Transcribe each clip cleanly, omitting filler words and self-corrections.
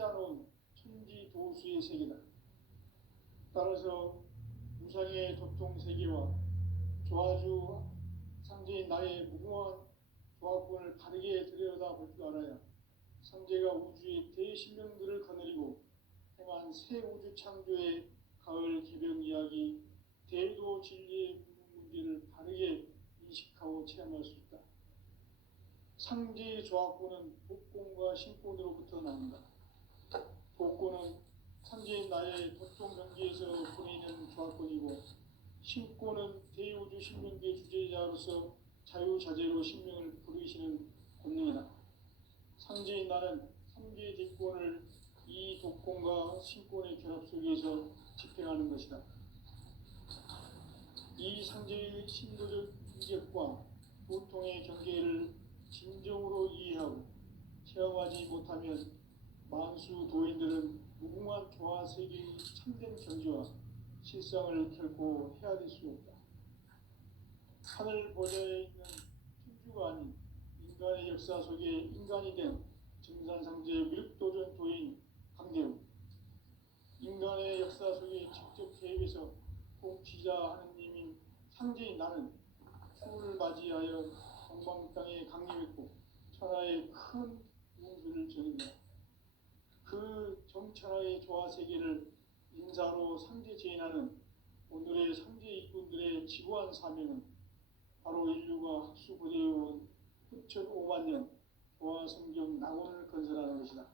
짜놓은 천지도수의 세계다. 따라서 우상의 도통 세계와 조화주 상제인 나의 무궁한 조합권을 바르게 들여다볼 줄 알아야 상제가 우주의 대신령들을 거느리고 행한 새 우주 창조의 가을 개벽 이야기, 대도 진리의 문제를 바르게 인식하고 체험할 수 있다. 상제의 조합권은 복권과 신권으로부터 나온다. 복권은 상제인 나의 도통 경계에서 보내는 조합권이고, 신권은 대우주 신명계 주제자로서 자유자재로 신명을 부르시는 권능이다. 상제인 나는 3개의 대권을 이 독권과 신권의 결합 속에서 집행하는 것이다. 이 상제의 신도적 인격과 보통의 경계를 진정으로 이해하고 체험하지 못하면 만수 도인들은 무궁한 조화 세계의 참된 경지와 실상을 결코 헤아릴 수 없다. 하늘 보좌에 있는 천주가 아닌 인간의 역사 속에 인간이 된 증산상제 미륵도전 도인 강대우, 인간의 역사 속에 직접 개입해서 공치자 하느님인 상제인 나는 추를 맞이하여 동방 땅에 강림했고 천하의 큰 우주를 정인다. 그 정천하의 조화 세계를 인사로 상제 제인하는 오늘의 상제 일꾼들의 지구한 사명은 바로 인류가 학수부대해온 후천 5만 년 조화 성경 낙원을 건설하는 것이다.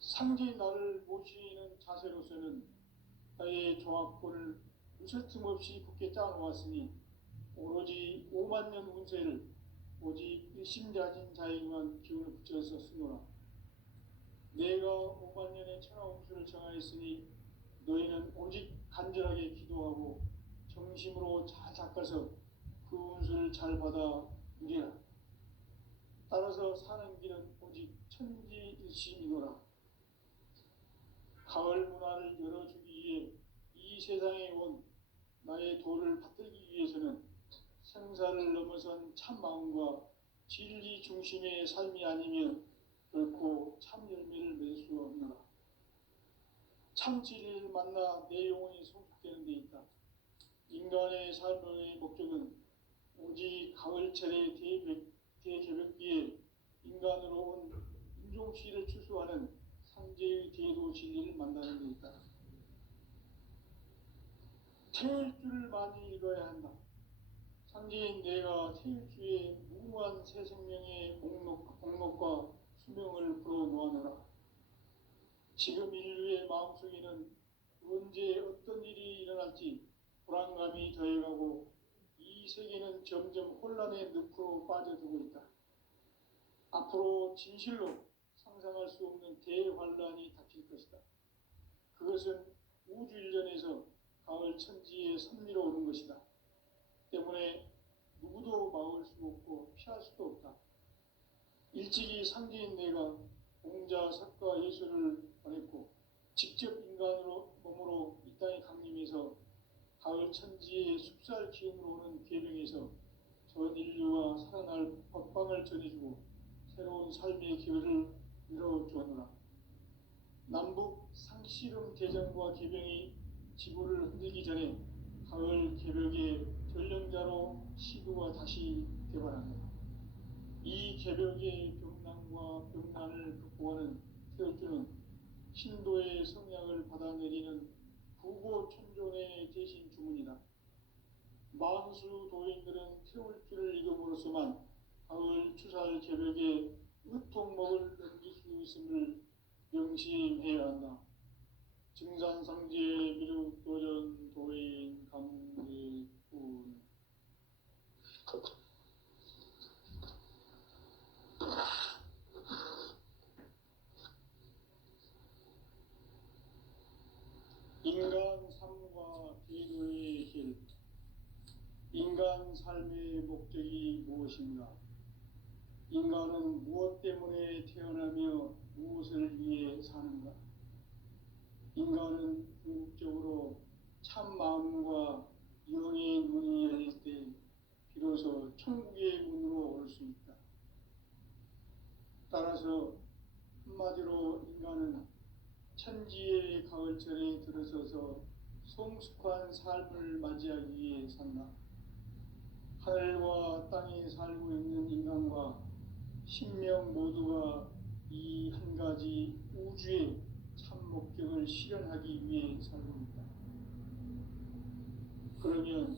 상제인 나를 모시는 자세로서는 나의 조합권을 무설틈 없이 굳게 짜놓았으니 오로지 5만 년 운세를 오직 일심자진 자에게만 기운을 붙여서 쓰노라. 내가 5만 년의 천하 운수를 정하였으니 너희는 오직 간절하게 기도하고 정심으로 잘 닦아서 그 운수를 잘 받아 누리라. 따라서 사는 길은 오직 천지일심이노라. 가을 문화를 열어주기 위해 이 세상에 온 나의 도를 받들기 위해서는 생사를 넘어선 참 마음과 진리 중심의 삶이 아니면 결코 참 열매를 맺을 수 없노라. 참 진리를 만나 내 영혼이 성숙되는 데 있다. 인간의 삶의 목적은 오직 가을철의 대개벽기에 인간으로 온 인종시를 추수하는 상제의 대도 진리를 만나는 데 있다. 태일주를 많이 읽어야 한다. 상제인 내가 태일주의 무궁한 새 생명의 목록과 수명을 불어놓아노라. 지금 인류의 마음속에는 언제 어떤 일이 일어날지 불안감이 더해가고 이 세계는 점점 혼란의 늪으로 빠져들고 있다. 앞으로 진실로 상상할 수 없는 대환란이 닥칠 것이다. 그것은 우주 일련에서 가을 천지에 선미로 오는 것이다. 때문에 누구도 막을 수 없고 피할 수도 없다. 일찍이 상제인 내가 공자, 석가, 예수를 보냈고 직접 인간으로 몸으로 이 땅에 강림해서 가을 천지의 숲살 기운으로 오는 계명에서 전 인류가 살아날 법방을 전해주고 새로운 삶의 기회를 열어주었노라. 남북 상씨름 대전과 계병이 지구를 흔들기 전에 가을 개벽의 전령자로 시구가 다시 개발합니다. 이 개벽의 병난과 병난을 극복하는 태울주는 신도의 성약을 받아내리는 부고천존의 대신 주문이다. 만수 도인들은 태울주를 읽음으로써만 가을 추살 개벽의 의통목을 넘길 수 있음을 명심해야 한다. 증산상제 미륵도전 도인 강대군. 인간 삶과 기도의 길. 인간 삶의 목적이 무엇인가? 인간은 무엇 때문에 태어나며 무엇을 위해 사는가? 인간은 궁극적으로 참 마음과 영의 문이 열릴 때 비로소 천국의 문으로 올 수 있다. 따라서 한마디로 인간은 천지의 가을철에 들어서서 성숙한 삶을 맞이하기 위해 산다. 하늘과 땅에 살고 있는 인간과 신명 모두가 이 한 가지 우주의 참 목적을 실현하기 위해 살고 있다. 그러면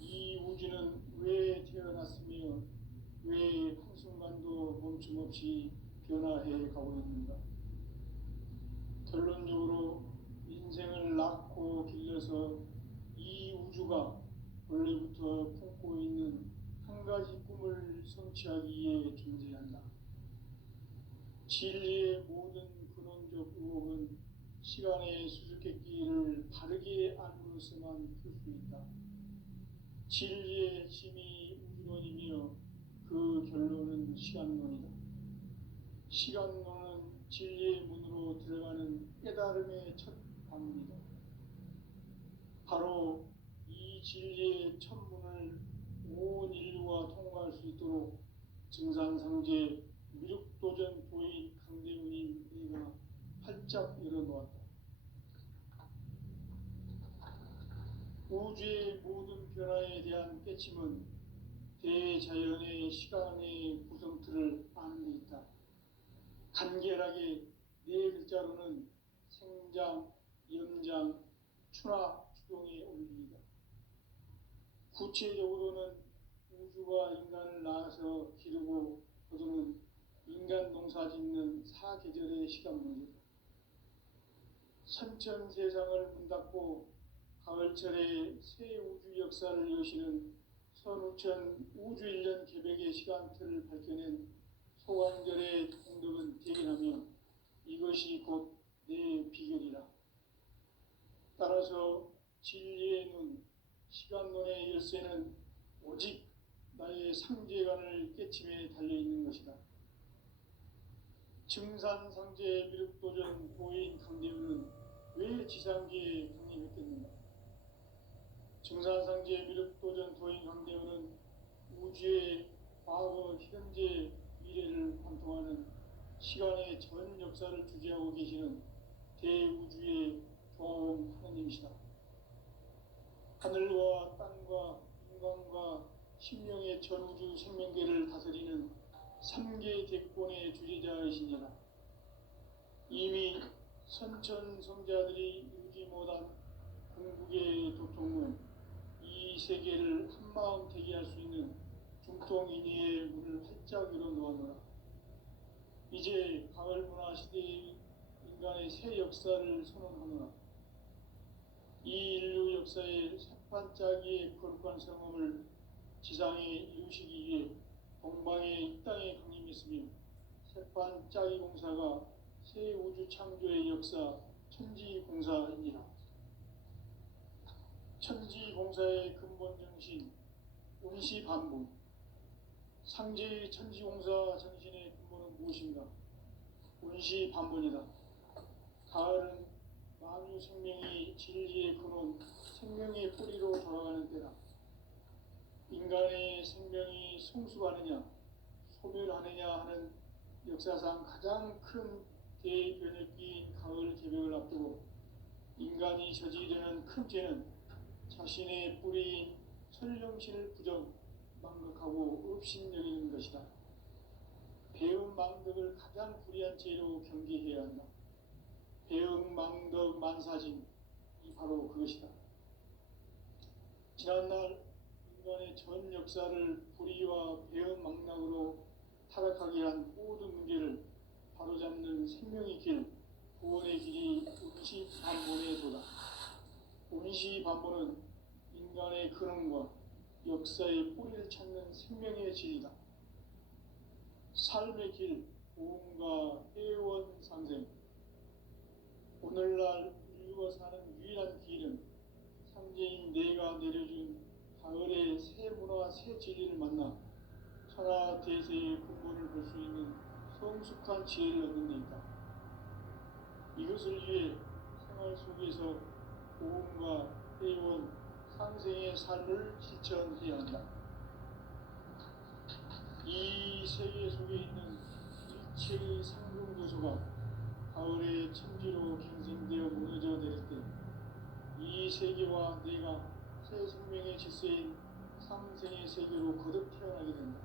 이 우주는 왜 태어났으며 왜 한순간도 멈춤없이 변화해 가고 있는가? 결론적으로 인생을 낳고 길러서 이 우주가 원래부터 품고 있는 한 가지 꿈을 성취하기 위해 존재한다. 진리의 모든 근원적 의혹은 시간의 수수께끼를 바르게 알므로서만 풀 수 있다. 진리의 핵심이 우주론이며 그 결론은 시간론이다. 시간론은 진리의 문으로 들어가는 깨달음의 첫 방문이다. 바로 이 진리의 첫 문을 온 인류가 통과할 수 있도록 증산상제 미륵도전 도인 강대문인 내가 활짝 열어놓았다. 우주의 모든 변화에 대한 깨침은 대자연의 시간의 구성틀을 아는 데 있다. 간결하게 네 글자로는 생장, 염장, 추나 추동의 원리이다. 구체적으로는 우주가 인간을 낳아서 기르고 거두는 인간 농사 짓는 사계절의 시간문이다. 선천 세상을 문닫고 가을철에 새 우주 역사를 여시는 선우천 우주일년 개백의 시간틀을 밝혀낸 소관절의 공덕은 대견하며 이것이 곧 내 비결이라. 따라서 진리의 눈, 시간론의 열쇠는 오직 나의 상제관을 깨침에 달려있는 것이다. 증산상제 미륵도전 도인 강대우는 왜 지상계에 강림했겠는가? 증산상제 미륵도전 도인 강대우는 우주의 과거, 현재, 미래를 관통하는 시간의 전 역사를 주재하고 계시는 대우주의 종 하느님이시다. 하늘과 땅과 인간과 신명의 전우주 생명계를 다스리는 3개 대권의 주재자이시니라. 이미 선천성자들이 이루지 못한 궁극의 도통은 이 세계를 한마음 되게 할 수 있는 중통인의의 문을 활짝 열어놓았노라. 이제 가을문화 시대의 인간의 새 역사를 선언하노라. 이 인류 역사의 새반짝이의 거룩한 성험을 지상에 이루시기 위해 동방의 이 땅에 강림했으며 새반짝이 공사가 새 우주 창조의 역사 천지공사이니라. 천지공사의 근본 정신 운시반복. 상제의 천지공사 정신의 근본은 무엇인가? 운시반복이다. 가을은 만유 생명이 진리의 근원, 생명의 뿌리로 돌아가는 때다. 인간의 생명이 성숙하느냐, 소멸하느냐 하는 역사상 가장 큰 대변혁기인 가을 개벽을 앞두고 인간이 저지르는 큰 죄는 자신의 뿌리인 설령신을 부정, 망각하고 업신여기는 것이다. 배음 망덕을 가장 불의한 죄로 경계해야 한다. 배음 망덕 만사진이 바로 그것이다. 지난날 인간의 전 역사를 불의와 배음 망락으로 타락하게 한 모든 문제를 바로잡는 생명의 길, 구원의 길이 운시반본의 도다. 운시반본은 인간의 근원과 역사의 뿌리를 찾는 생명의 질이다. 삶의 길, 고음과 회원 상생. 오늘날 인류가 사는 유일한 길은 상제인 내가 내려준 가을의 새 문화, 새 진리를 만나 천하 대세의 근본을 볼 수 있는 성숙한 지혜를 얻는 데 있다. 이것을 위해 생활 속에서 고음과 회원, 상생의 삶을 실천해야 한다. 이 세계 속에 있는 일체의 상금 요소가 가을의 천지로 갱생되어 무너져 내릴 때 이 세계와 내가 새 생명의 질서인 상생의 세계로 거듭 태어나게 된다.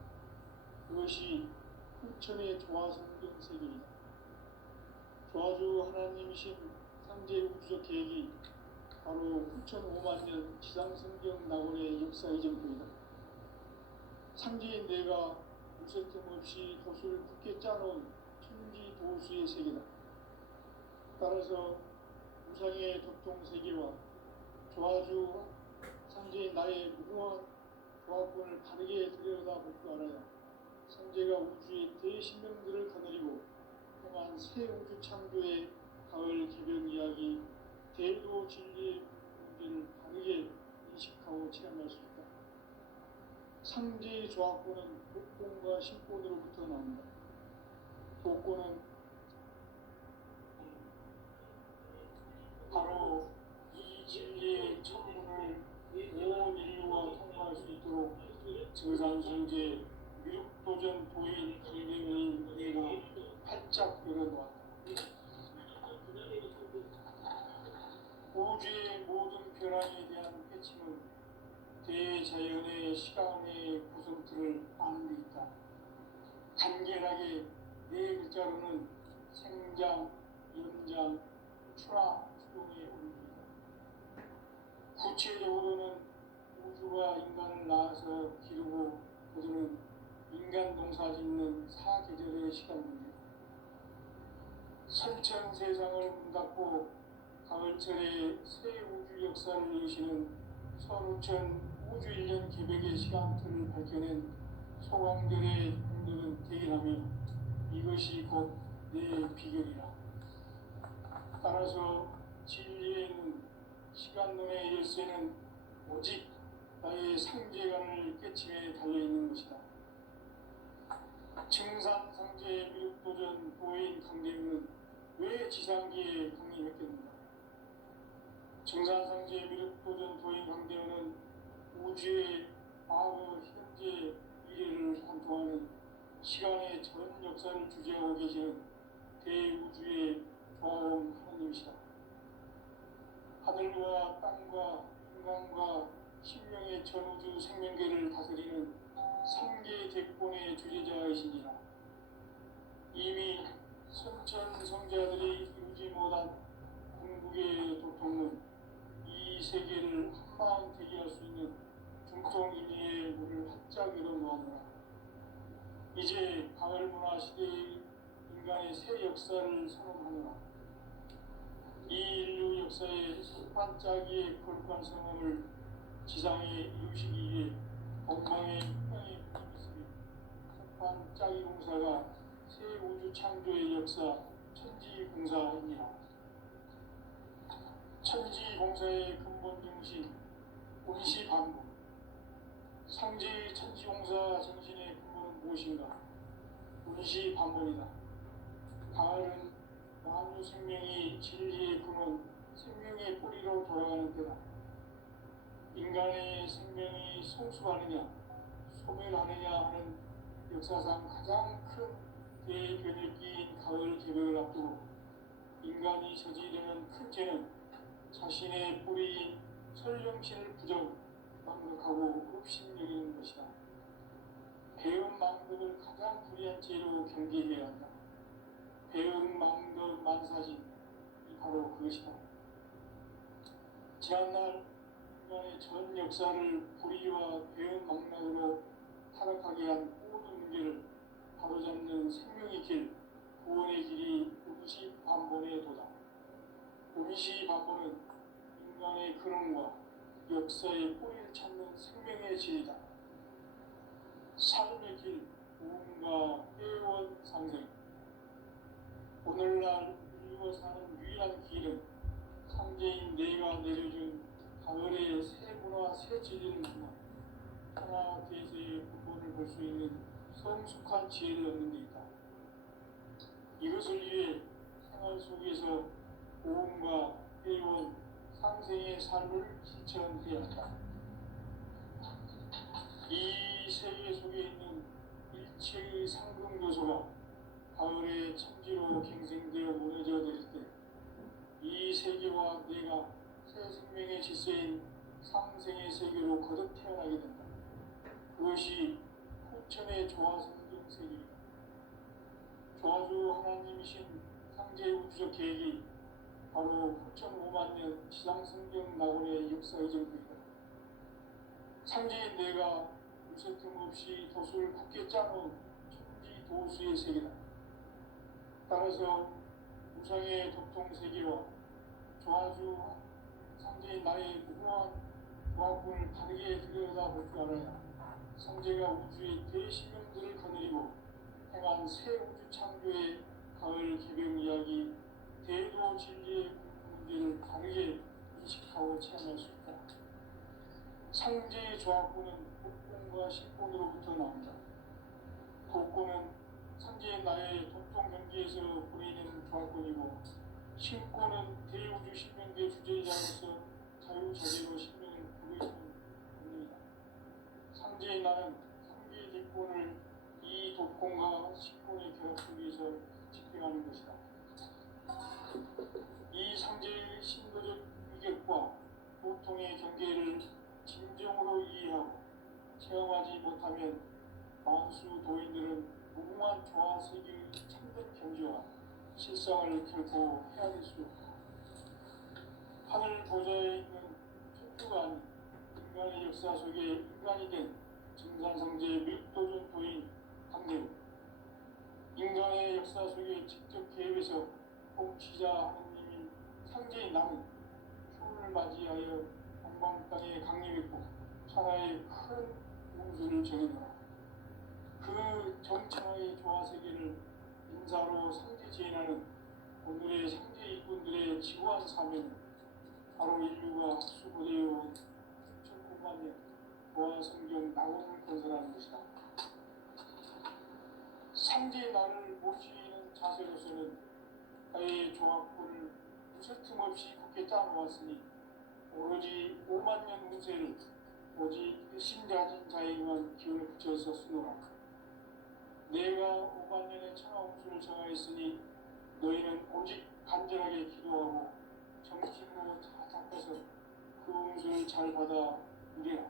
그것이 후천의 조화성경 세계이다. 조화주 하나님이신 상제 우주적 계획이 바로 후천 5만 년 지상성경 낙원의 역사의 전부이다. 상제인 내가 무쇠 틈 없이 돛을 굳게 짜놓은 천지 도수의 세계다. 따라서 우상의 도통 세계와 조화주 상제인 나의 무궁한 조화권을 바르게 들여다볼 줄 알아야 상제가 우주의 대신명들을 거느리고 행한 새 우주 창조의 가을 개변 이야기 대도 진리의 문제를 바르게 인식하고 체험할 수 있다. 상제의 조화권은 복권과 신권으로부터 나온다. 복권은 바로 이 진리의 천문을 온 인류가 통과할 수 있도록 증산성제 미륵도전 도인 강대문인 내가 활짝 열어놓았다. 우주의 모든 변화에 대한 패침은 대자연의 시간의 구성틀을 아는 데 있다. 간결하게 네 글자로는 생장, 연장, 출하, 추동의 원리이다. 구체적으로는 우주가 인간을 낳아서 기르고 거두는 인간 농사 짓는 사계절의 시간 문제다. 선천 세상을 문 닫고 가을철에 새 우주 역사를 여시는 서루천 우주 1년 개백의 시간틀을 밝혀낸 소강들의 공덕은 대견하며 이것이 곧 내 비결이라. 따라서 진리에는 시간론의 열쇠는 오직 나의 상제관을 깨침에 달려있는 것이다. 증산상제 미륵도전 도인 강대문은 왜 지상기에 강림했겠는가? 증산상제 미륵도전 도인 강대문은 우주의 과거, 현재, 미래를 관통하는 시간의 전 역사를 주재하고 계시는 대우주의 조화원 하나님이시다. 하늘과 땅과 인간과 신명의 전우주 생명계를 다스리는 삼계 대권의 주재자이시니라. 이미 선천 성자들이 이루지 못한 궁극의 도통은 이 세계를 한마음 되게 할 수 있는 중통인리의 문을 활짝 열어놓았노라. 이제 가을 문화 시대의 인간의 새 역사를 선언하노라. 이 인류 역사의 첫 반짝이의 거룩한 성험을 지상에 이루시기 위해 건강의 평의 부임있으며 첫 반짝이 공사가 새 우주 창조의 역사 천지공사입니다. 천지공사의 근본 정신 운시반복. 상제의 천지공사 정신의 근본은 무엇인가? 운시반복이다. 가을은 만유 생명이 진리의 근원, 생명의 뿌리로 돌아가는 때다. 인간의 생명이 성숙하느냐, 소멸하느냐 하는 역사상 가장 큰 대변혁기인 가을 개벽을 앞두고 인간이 저지르는 큰 죄는 자신의 뿌리인 설령신을 부정, 망각하고 업신여기는 것이다. 배은 망덕을 가장 불의한 죄로 경계해야 한다. 배은 망덕 만사진이 바로 그것이다. 지난날 인간의 전 역사를 불의와 배은 망락으로 타락하게 한 모든 문제를 바로잡는 생명의 길, 구원의 길이 운시반본의 도다. 운시반본은 인간의 근원과 역사의 뿌리를 찾는 생명의 질이다. 삶의 길, 무언가 회원 상생. 오늘날 인류가 사는 유일한 길은 상제인 내가 내려준 가을의 새 문화, 새 진리를 통한 하나 대세의 근본을 볼 수 있는 성숙한 지혜를 얻는 데 있다. 이것을 위해 생활 속에서 보험과 회원, 상생의 삶을 실천해야 한다. 이 세계 속에 있는 일체의 상금 요소가 가을의 천지로 갱생되어 무너져 내릴 때 이 세계와 내가 새 생명의 질서인 상생의 세계로 거듭 태어나게 된다. 그것이 후천의 조화성경 세계이다. 조화주 하나님이신 상제 우주적 계획이 바로 후천 5만 년 지상성경 낙원의 역사의 정도이다. 상제인 내가 무쇠 틈 없이 돛을 굳게 짜놓은 천지 도수의 세계다. 따라서 우상의 도통 세계와 조화주 상제인 나의 무궁한 조합군을 바르게 들여다볼 줄 알아야 성제가 우주의 대신명들을 거느리고 행한 새 우주 창조의 가을 개병 이야기 대도 진리의 문제를 바르게 인식하고 체험할 수 있다. 상제의 조합군은 복권과 신권으로부터 나온다. 복권은 상제의 나의 도통 경기에서 보이는 조합군이고, 신권은 대우주 신명계 주제자로서 자유자재로 신명을 보고 있는 권능이다. 상제의 나는 상계의 대권을 이 도권과 신권의 결합 속에서 집행하는 것이다. 이 상제의 신도적 위격과 보통의 경계를 진정으로 이해하고 체험하지 못하면 만수 도인들은 무궁한 조화 세계의 참된 경지와 실상을 결코 헤아릴 수 없다. 하늘 보좌에 있는 천주가 아닌 인간의 역사 속에 인간이 된 증산상제의 밀도전 도인 강대우, 인간의 역사 속에 직접 개입해서 통치자 하느님인 상제인 나는 휴를 맞이하여 동방 땅에 강림했고 천하의 큰 운수를 정해놓아 그 정천하의 조화세계를 인사로 상제 제인하는 오늘의 상제 일꾼들의 지구한 사명은 바로 인류가 수고되어 9만 년 조화성경 낙원을 건설하는 것이다. 상제의 나를 모시는 자세로서는 나의 조합군을 무쇠 틈 없이 굳게 짜놓았으니 오로지 5만 년 운세를 오직 신자진 자에게만 기운을 붙여서 쓰노라. 내가 5만 년의 천하 운수를 정하였으니 너희는 오직 간절하게 기도하고 정신으로 잘 잡혀서 그 운수를 잘 받아 누리라.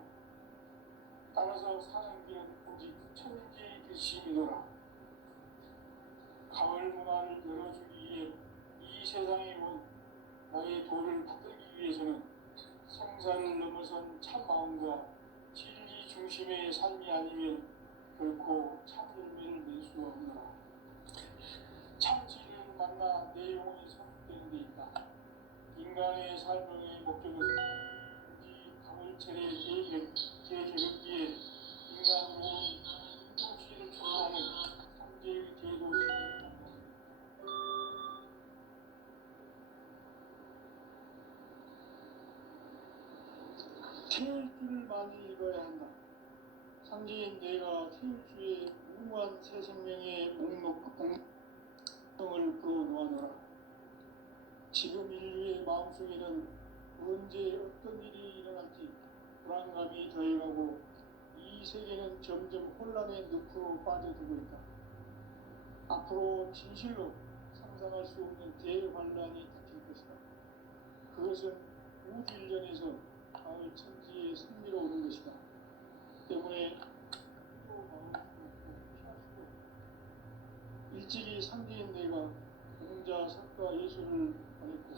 따라서 사는 길은 오직 천지 드심이노라. 가을 문화를 열어주기 위해 이 세상에 온 나의 도를 받들기 위해서는 생사를 넘어선 참 마음과 진리 중심의 삶이 아니면 결코 참 열매를 낼 수 없노라. 참 진리를 만나 내 영혼이 성숙되는 데 있다. 인간의 삶의 목적은 오직 가물체의 계획기에 인간으로 인도시를 추구하는 상제의 제도시를 태울 줄을 많이 읽어야 한다. 상제인 내가 태울 주의 무궁한 새 생명의 목록을 풀어놓아노라. 지금 인류의 마음속에는 언제 어떤 일이 일어날지 불안감이 더해가고 이 세계는 점점 혼란의 늪으로 빠져들고 있다. 앞으로 진실로 상상할 수 없는 대환란이 닥칠 것이다. 그것은 우주 일련에서 가을 천지의 승리로 오는 것이다. 때문에 또 마음을 피할 수도 없다. 일찍이 상제인 내가 공자, 석가, 예술을 받았고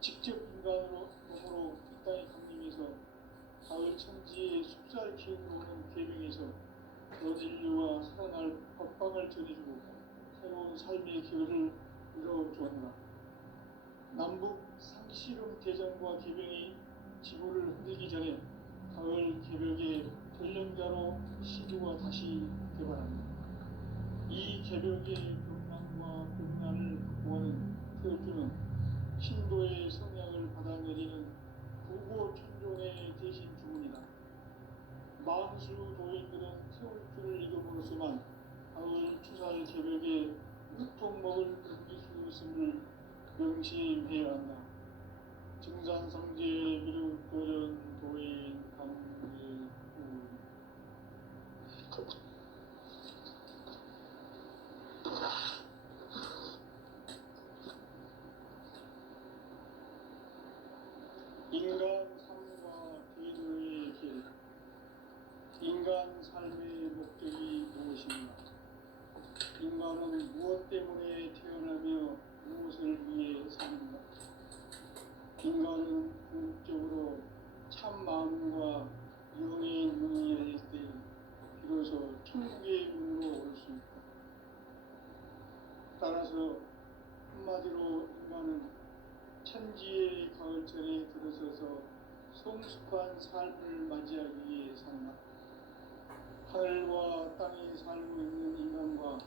직접 인간으로 몸으로 이 땅에 강림해서 가을 천지의 숲살 기운으로 오는 계명에서 저진류와 살아날 법방을 전해주고 새로운 삶의 기회를 이뤄주었노라. 남북 상시름 대전과 계명이 지구를 흔들기 전에 가을 개벽의 전령자로 시주가 다시 개발합니다. 이 개벽의 경랑과 극난을 극복하는 태울주는 신도의 성향을 받아내리는 구고 천존의 대신 주문이다. 만수 도인들은 태울주를 이름으로서만 가을 추살 개벽의 유통목을 넘길 수 있음을 명심해야 한다. 증산상제의 미륵 도전 도인 강제우 인간 삶과 대노의 길, 인간 삶의 목적이 무엇인가? 인간은 무엇 때문에 태어나며 무엇을 위해 사는가? 인간은 궁극적으로 참 마음과 영의 문이 열릴 때 비로소 천국의 문으로 올 수 있다. 따라서 한마디로 인간은 천지의 가을철에 들어서서 성숙한 삶을 맞이하기 위해 산다. 하늘과 땅에 살고 있는 인간과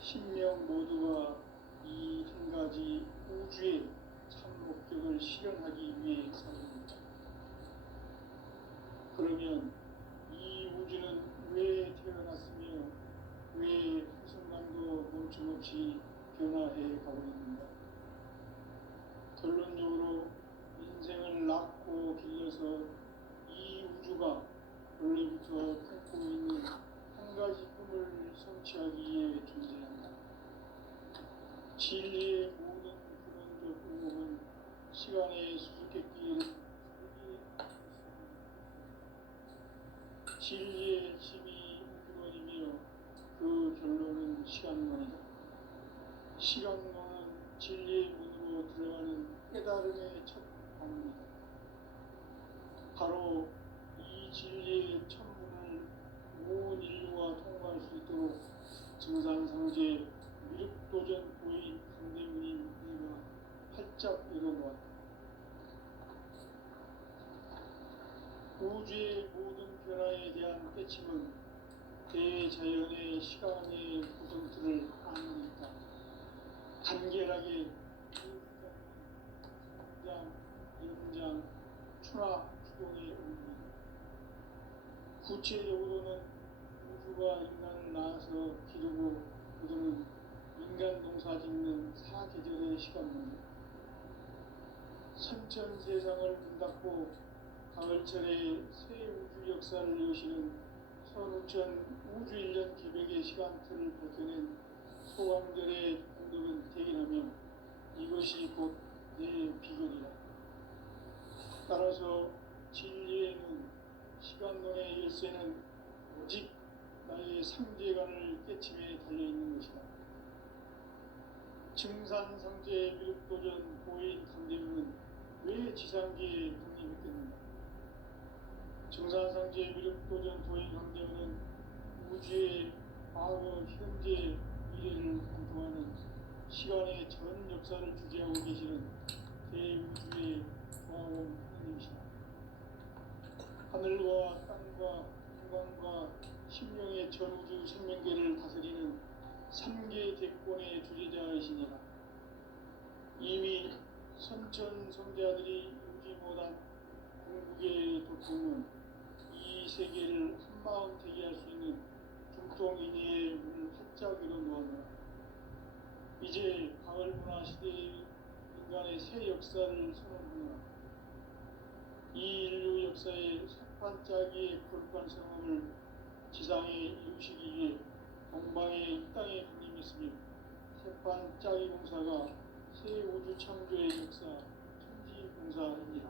신명 모두가 이 한 가지 우주의 참 목적을 실현하기 위해 삽니다. 그러면 이 우주는 왜 태어났으며 왜 한순간도 멈춤없이 변화해 가고 있는가? 결론적으로 인생을 낳고 길러서 이 우주가 원래부터 품고 있는 한 가지 꿈을 성취하기 위해 존재한다. 진리의 모든 근원적 의혹은 시간의 수수께끼를 진리의 핵심이 근원이며 그 결론은 시간론이다. 시간론은 진리의 문으로 들어가는 깨달음의 첫 방문이다. 바로 이 진리의 천문을 온 인류가 통과할 수 있도록 증산상제 미륵도전 고인 강대문인 내가 활짝 열어놓았다. 우주의 모든 변화에 대한 깨침은 대자연의 시간의 구성틀을 아는 있다. 간결하게 성장, 연장, 추락, 추동의 의미. 구체적으로는 우주가 인간을 낳아서 기르고 거두는 인간 농사 짓는 사계절의 시간입니다. 선천 세상을 문 닫고 가을철에 새 우주 역사를 여시는 선우천 우주 1년 기백의 시간틀을 밝혀낸 소강절의 공덕은 대견하며 이것이 곧 내 비결이다. 따라서 진리에는 시간론의 열쇠는 오직 나의 상제관을 깨침에 달려있는 것이다. 증산상제 미륵도전 고인 강대문은 왜 지상계에 독립했겠는가? 증산상제 미륵도전 고인 강대문은 우주의 과거, 현재, 미래를 관통하는 시간의 전 역사를 주재하고 계시는 대우주의 조화원 하나님이시다. 하늘과 땅과 인간과 심령의 전우주 생명계를 다스리는 3계 대권의 주재자이시니라. 이미 선천 성자들이 이루지 못한 궁극의 도통은 이 세계를 한마음 되게 할 수 있는 중통인의의 문을 활짝 열어놓았노라. 이제 가을 문화 시대의 인간의 새 역사를 선언하노라. 이 인류 역사의 석판짜기의 거룩한 성험을 지상에 이루시기 위해 동방의 이 땅에 강림했으며 석판짜기 공사가 새 우주 창조의 역사 천지공사입니다.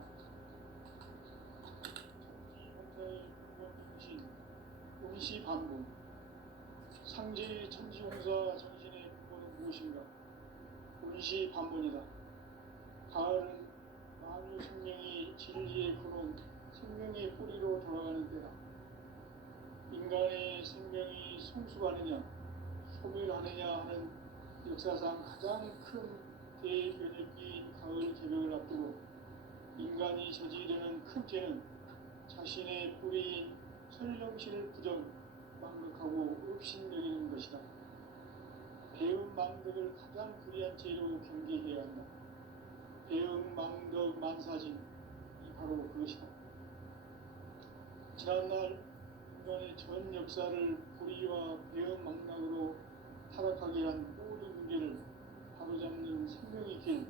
천지공사의 근본 정신 운시반본. 상제의 천지공사 정신의 근본은 무엇인가? 운시반본이다. 가을은 만유 생명이 진리의 근원, 생명의 뿌리로 돌아가는 때다. 인간의 생명이 성숙하느냐, 소멸하느냐 하는 역사상 가장 큰 대변혁기인 가을 개벽을 앞두고 인간이 저지르는 큰 죄는 자신의 뿌리인 설령실을 부정, 망덕하고 업신여기는 것이다. 배은 망덕을 가장 불의한 죄로 경계해야 한다. 배은 망덕 만사진, 이 바로 그것이다. 지난날 인간의 전 역사를 불의와 배은 망락으로 타락하게 한 모든 문제를 바로잡는 생명의 길,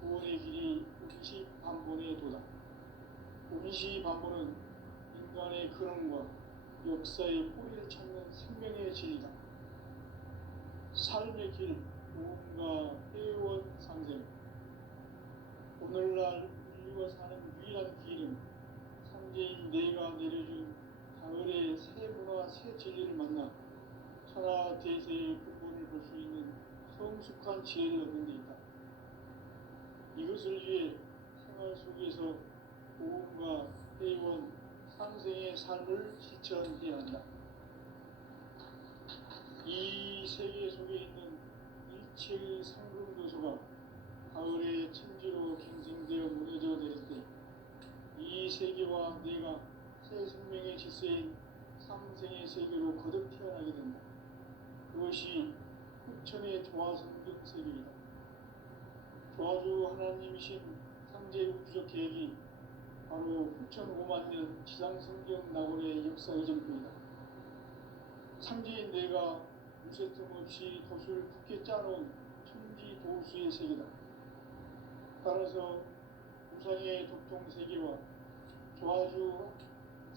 구원의 길이 운시반본의 도다. 운시반본은 인간의 근원과 역사의 뿌리를 찾는 생명의 진리다. 삶의 길, 무언가 회원 상생. 오늘날 인류가 사는 유일한 깊숙한 지혜를 얻는 데 있다. 이것을 위해 생활 속에서 고음과 회원, 상생의 삶을 실천해야 한다. 이 세계 속에 있는 일체의 상승도소가 가을의 천지로 갱생되어 무너져 내릴 때 이 세계와 내가 새 생명의 질서인 상생의 세계로 거듭 태어나게 된다. 그것이 흑천의 조화성경 세계이다. 조화주 하나님이신 상제 우주적 계획이 바로 9,500,000년 지상성경 낙원의 역사의 전표이다. 상제인 내가 무쇠 틈 없이 돛을 굳게 짜놓은 천지 도수의 세계다. 따라서 우상의 도통세계와 조화주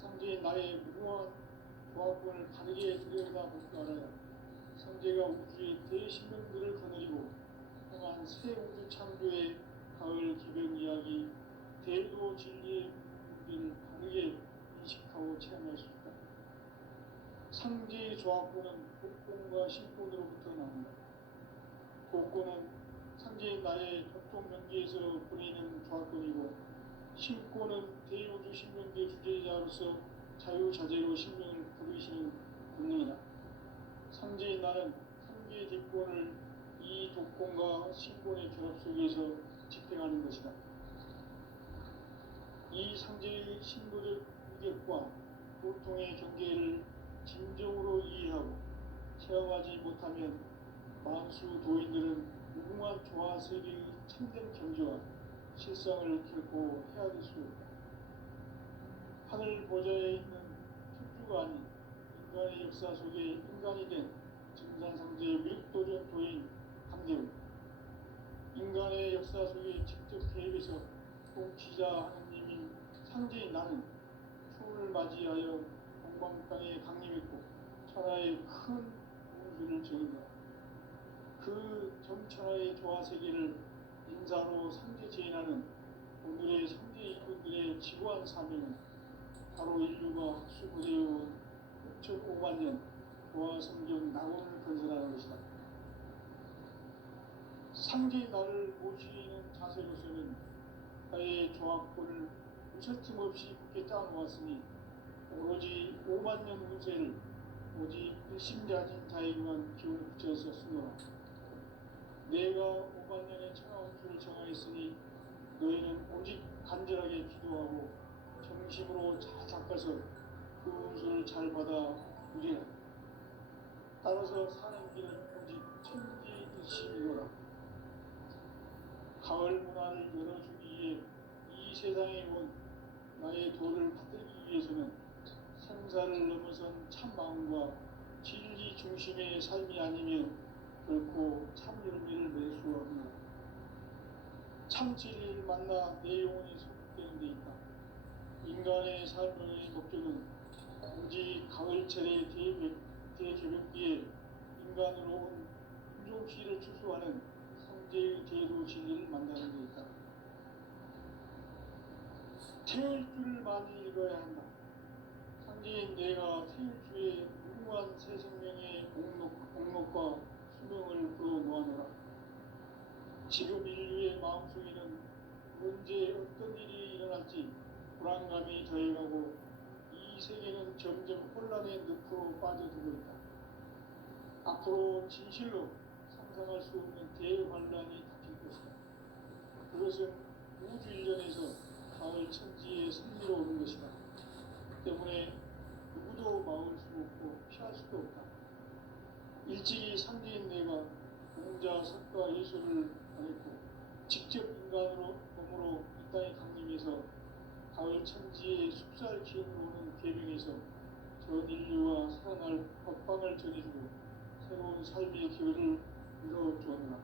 상제인 나의 무궁한 조화권을 바르게 들여다볼 줄 알아야 상제가 우주의 대신명들을 거느리고 행한 새 우주 창조의 가을 기병 이야기 대도 진리의 문제를 바르게 인식하고 체험할 수 있다. 상제의 조화권은 복권과 신권으로부터 나온다. 복권은 상제인 나의 도통 명계에서 보내는 조화권이고 신권은 대우주 신명계 주제자로서 자유자재로 신명을 부르시는 권능이다. 상제인 나는 상계 뒷권을 이 독권과 신권의 결합 속에서 집행하는 것이다. 이 상제의 신부적 위격과 고통의 경계를 진정으로 이해하고 체험하지 못하면 만수 도인들은 무궁한 조화 세계의 참된 경지와 실상을 결코 헤아릴 수 없다. 하늘 보좌에 있는 천주가 아닌 인간의 역사 속에 인간이 된 증산상제의 미륵도전 도인 함대우, 인간의 역사 속에 직접 개입해서 통치자 하느님인 상제인 나는 추운을 맞이하여 동방 땅에 강림했고 천하의 큰 공주를 정인다. 그 정천하의 조화세계를 인사로 상제 제인하는 오늘의 상제 일꾼들의 지구한 사명은 바로 인류가 수고되어온 6,500,000년 조화성경 낙원을 건설하는 것이다. 상제의 나를 모시는 자세로서는 나의 조화권을 무쇠틈 없이 굳게 짜놓았으니 오로지 50,000년 운세를 오직 일심자진 자에게만 기운을 붙여서 쓰노라. 내가 50,000년의 천하운수를 정하였으니 너희는 오직 간절하게 기도하고 정심으로 잘 닦아서 그 운수를 잘 받아 누리라. 따라서 사는 길은 오직 천지일심이로라. 가을 문화를 열어주기 위해 이 세상에 온 나의 도를 받들기 위해서는 생사를 넘어선 참 마음과 진리 중심의 삶이 아니면 결코 참 열매를 맺을 수 없노라. 참 진리를 만나 내 영혼이 소극되는 데 있다. 인간의 삶의 목적은 오직 가을철의 대개벽기에 인간으로 온 인종시를 추수하는 상제의 제도 진리를 만나는 데 있다. 태일 줄을 많이 읽어야 한다. 상제인 내가 태일주의 무궁한 새 생명의 목록과 수명을 풀어놓아노라. 지금 인류의 마음속에는 언제 어떤 일이 일어날지 불안감이 더해가고 이 세계는 점점 혼란의 늪으로 빠져들고 있다. 앞으로 진실로 상상할 수 없는 대환란이 닥칠 것이다. 그것은 우주 일련에서 가을 천지의 승리로 오는 것이다. 때문에 누구도 막을 수 없고 피할 수도 없다. 일찍이 상제인 내가 공자, 석가, 예수를 보냈고 직접 인간으로 몸으로 이 땅에 강림해서 가을 천지의 숲살 기운으로 오는 계명에서 전 인류와 살아날 법방을 전해주고 새로운 삶의 기회를 이뤄주었노라.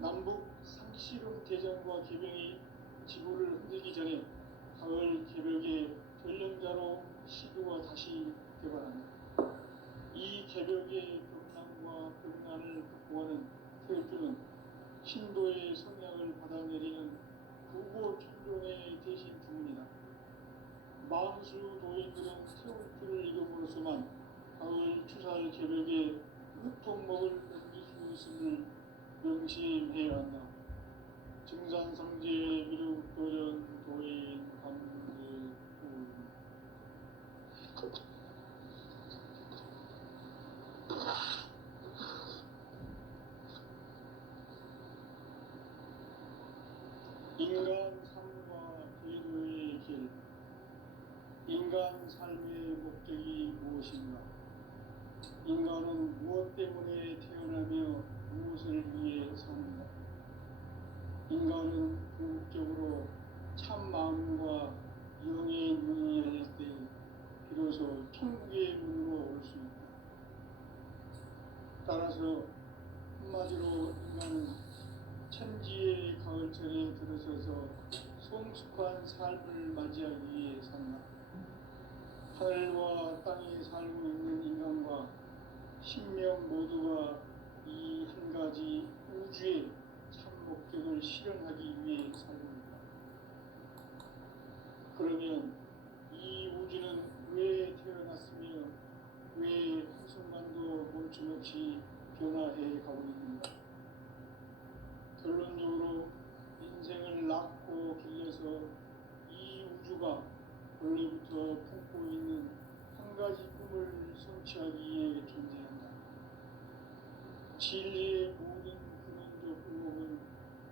남북 상시름 대전과 계명이 지구를 흔들기 전에 가을 개벽의 전령자로 시도가 다시 개발한다. 이 개벽의 병난과 병난을 극복하는 태일주는 신도의 성향을 받아내리는 구고 천종의 대신 주문이다. 만수 도인들은 태울주를 이름으로서만 가을 추살 개벽에 우통 먹을 넘길 수 있음을 명심해야 한다. 증산성제 미륵도전 도인 감제군. 인간 삶과 기도의 길. 인간 삶의 목적이 무엇인가? 인간은 무엇 때문에 태어나며 무엇을 위해 사는가? 인간은 궁극적으로 참 마음과 영의 눈이 열릴 때 비로소 천국의 문으로 올 수 있다. 따라서 한마디로 인간은 천지의 가을철에 들어서서 성숙한 삶을 맞이하기 위해 산다. 하늘과 땅에 살고 있는 인간과 신명 모두가 이 한 가지 우주의 참 목적을 실현하기 위해 살고 있다. 그러면 이 우주는 왜 태어났으며 왜 한순간도 멈춤없이 변화해 가고 있는가? 결론적으로 인생을 낳고 길러서 이 우주가 원래부터 품고 있는 한 가지 꿈을 성취하기 위해 존재한다. 진리의 모든 근원적 의혹은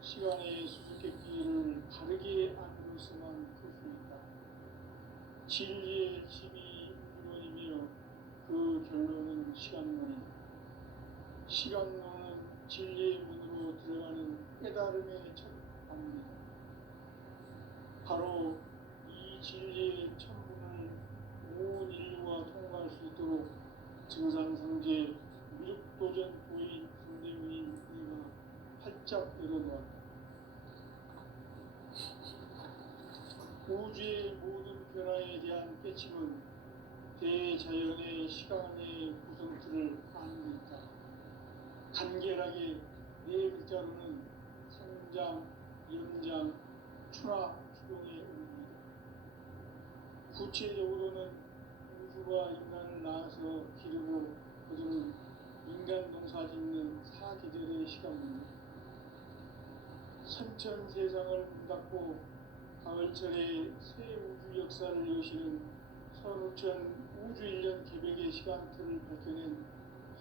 시간의 수수께끼를 바르게 안으로서만 풀 수 있다. 진리의 핵심이 우주론이며 그 결론은 시간론이다. 시간론은 진리의 문으로 들어가는 깨달음의 첫 방문이다. 바로 이 진리의 천문을 온 인류가 통과할 수 있도록 증산성제 미륵도전 도인 강대문인 우리가 활짝 열어놓았다. 우주의 모든 변화에 대한 깨침은 대자연의 시간의 구성틀을 아는 데 있다. 간결하게 네 글자로는 성장, 연장, 추나 추동의 의미다. 구체적으로는 우주가 인간을 낳아서 기르고 거두는 인간 농사 짓는 사계절의 시간입니다. 선천 세상을 문 닫고 가을철에 새 우주 역사를 여시는 선우천 우주 1년 개백의 시간틀을 밝혀낸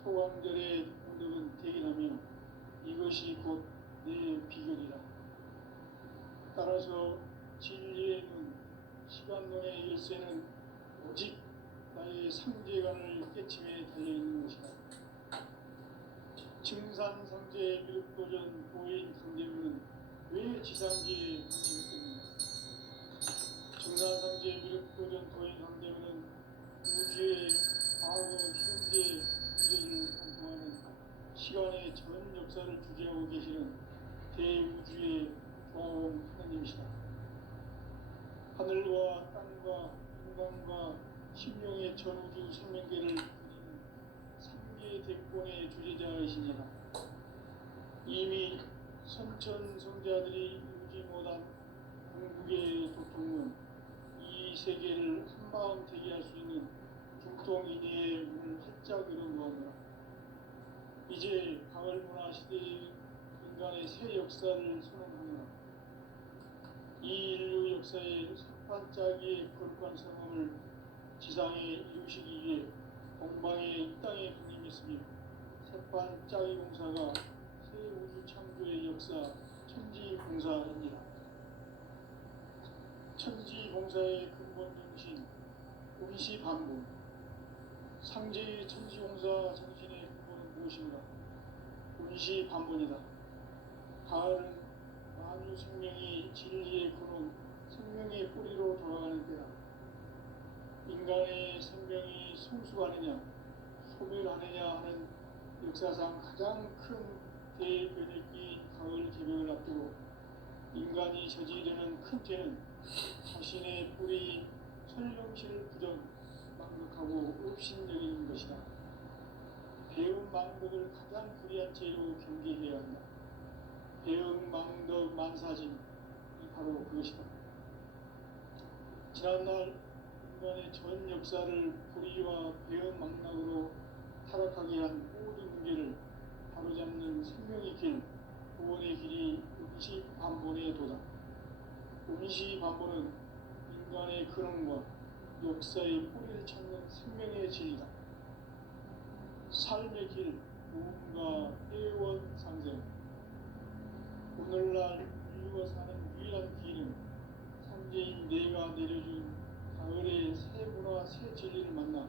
소강절의 공덕은 대견하며 이것이 곧 내 비결이라. 따라서 진리의 눈, 시간론의 열쇠는 오직 나의 상제관을 깨침에 달려있는 것이다. 증산성제 미륵도전 도인 강대문은 왜 지상계에 문임했겠는가? 증산성제 미륵도전 도인 강대문은 우주의 과거, 현재, 미래를 관통하는 시간의 전 역사를 주재하고 계시는 대우주의 조화원 하나님이시다. 하늘과 땅과 인간과 신명의 전우주 생명계를 그리는 3계 대권의 주제자이시니라. 이미 선천성자들이 이루지 못한 궁극의 도통은 이 세계를 한마음 되게 할 수 있는 중통인의의 문을 활짝 열어놓았노라. 이제 가을 문화 시대의 인간의 새 역사를 선언하노라. 이 인류 역사의 첫 반짝이의 거룩한 성험을 지상에 이루시기 위해 공방에 이 땅에 강림했으며 새반짝이 공사가 새 우주 창조의 역사 천지공사입니다. 천지공사의 근본 정신 운시반복. 상제의 천지공사 정신의 근본은 무엇인가? 운시반복이다. 가을은 만유 생명이 진리의 근원, 생명의 뿌리로 돌아가는 때다. 인간의 생명이 성숙하느냐, 소멸하느냐 하는 역사상 가장 큰 대변혁기인 가을 개명을 앞두고 인간이 저지르는 큰 죄는 자신의 뿌리 설령실 부정, 망극하고 업신여기는 것이다. 배운 망덕을 가장 불의한 죄로 경계해야 한다. 배은 망덕 만사짐이 바로 그것이다. 지난날 인간의 전 역사를 불의와 배은 망락으로 타락하게 한 모든 문제를 바로잡는 생명의 길, 임시반복은 인간의 근원과 역사의 뿌리를 찾는 생명의 진리다. 삶의 길, 무언가 해원 상생. 오늘날 인류가 사는 유일한 길은 삼재인 내가 내려준 가을의 새 문화 새 진리를 만나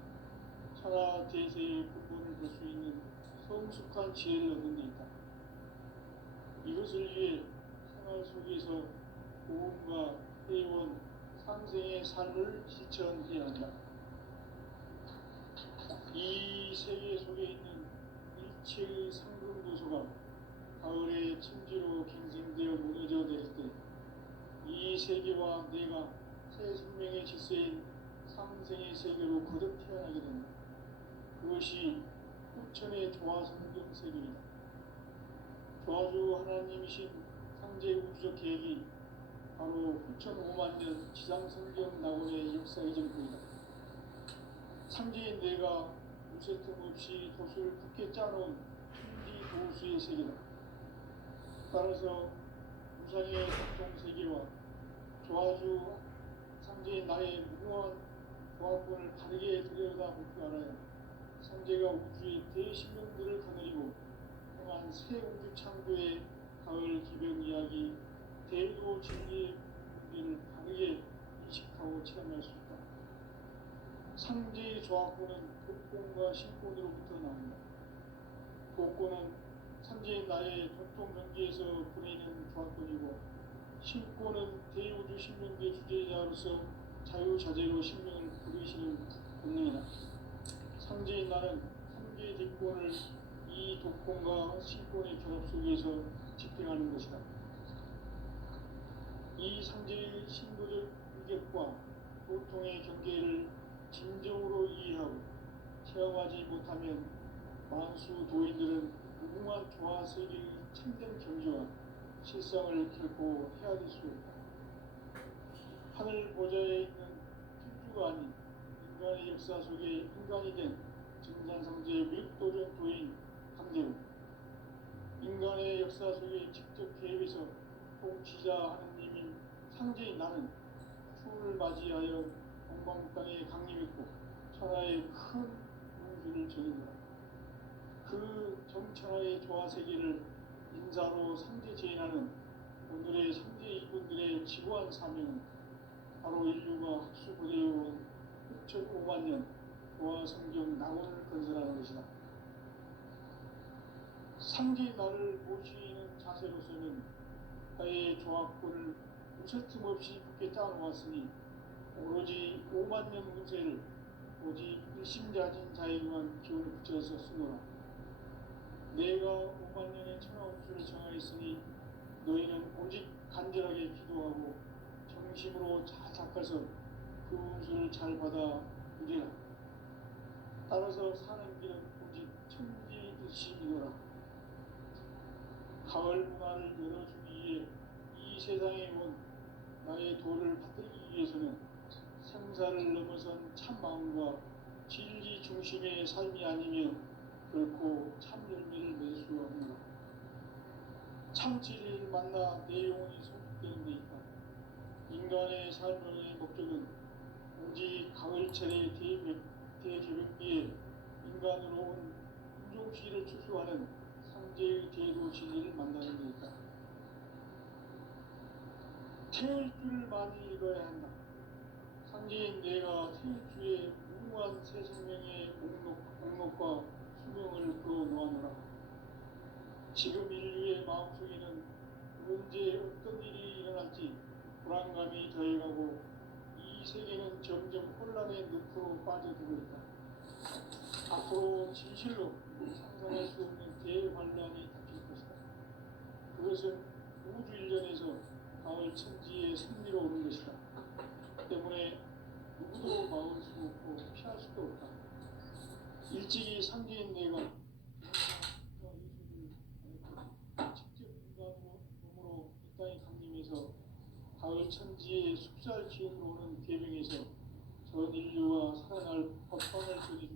천하 대세의 근본을 볼 수 있는 성숙한 지혜를 얻는 데 있다. 이것을 위해 생활 속에서 고음과 회원, 상생의 삶을 실천해야 한다. 이 세계 속에 있는 일체의 상금도서가 가을의 침지로 갱생되어 무너져 내릴 때 이 세계와 내가 새 생명의 질서인 상생의 세계로 거듭 태어나게 된다. 그것이 후천의 조화성경 세계이다. 조화주 하나님이신 상제 우주적 계획이 바로 후천 5만 년 지상성경 낙원의 역사의 전부이다. 상제인 내가 무쇠 틈 없이 도수를 굳게 짜놓은 천지 도수의 세계다. 따라서 우상의 공통세계와 조화주 상제인 나의 무궁한 조화권을 바르게 들여다볼 줄 알아야 상제가 우주의 대신명들을 거느리고 행한 새 우주 창조의 가을 기병 이야기 대도 진리의 문제를 바르게 인식하고 체험할 수 있다. 상제의 조화권은 독권과 신권으로부터 나온다. 독권은 상제인 나의 전통 경계에서 보내는 조화권이고 신권은 대우주 신명계 주제자로서 자유자재로 신명을 부르시는 본능이다. 상제인 나는 상계의 뒷권을 이 독권과 신권의 결합 속에서 집행하는 것이다. 이 상제의 신도적 인격과 보통의 경계를 진정으로 이해하고 체험하지 못하면 만수 도인들은 무궁한 조화 세계의 참된 경지와 실상을 결코 헤아릴 수 없다. 하늘 보좌에 있는天주가 아닌 인간의 역사 속에 인간이 된 증산상제의 무역도전 도인 강대로 인간의 역사 속에 직접 개입해서 통치자 하느님인 상제인 나는 추운을 맞이하여 동방 땅에 강림했고 천하의 큰 문수를 전했노라. 그 정천하의 조화세계를 인자로 상제 제인하는 오늘의 상제 이분들의 지구한 사명은 바로 인류가 학수고대해온 6,500만 년 조화성경 낙원을 건설하는 것이다. 상제 나를 모시는 자세로서는 나의 조화권을 무쇠틈 없이 굳게 짜놓았으니 오로지 5만 년 운세를 오직 일심자진 자에게만 기운을 붙여서 쓰노라. 내가 5만 년의 천하 운수를 정하였으니 너희는 오직 간절하게 기도하고 정심으로 잘 닦아서 그 운수를 잘 받아 누리라. 따라서 사는 길은 오직 천지듯이이노라. 가을 문화를 열어주기 위해 이 세상에 온 나의 도를 받들기 위해서는 생사를 넘어선 참 마음과 진리 중심의 삶이 아니면 결코 참 열매를 맺을 수 없노라. 참 진리를 만나 내 영혼이 소속되는 데 있다. 인간의 삶의 목적은 오직 가을철의 대개벽기에 인간으로 온 인종시를 추수하는 상제의 대도 진리를 만나는 데 있다. 태일주를 많이 읽어야 한다. 상제인 내가 태일주의 무궁한 새 생명의 목록과 수명을 그어 놓아노라. 지금 인류의 마음속에는 언제 어떤 일이 일어날지 불안감이 더해가고 이 세계는 점점 혼란의 늪으로 빠져들고 있다. 앞으로 진실로 상상할 수 없는 대환란이 닥칠 것이다. 그것은 우주 일련에서 가을 천지의 승리로 오는 것이다. 때문에 누구도 막을 수 없고 피할 수도 없다. 일찍이 상제인 내가 직접 인간 몸으로 이 땅에 강림해서 가을 천지의 숲살 지음으로 오는 계명에서 전 인류와 살아날 법방을 전해주고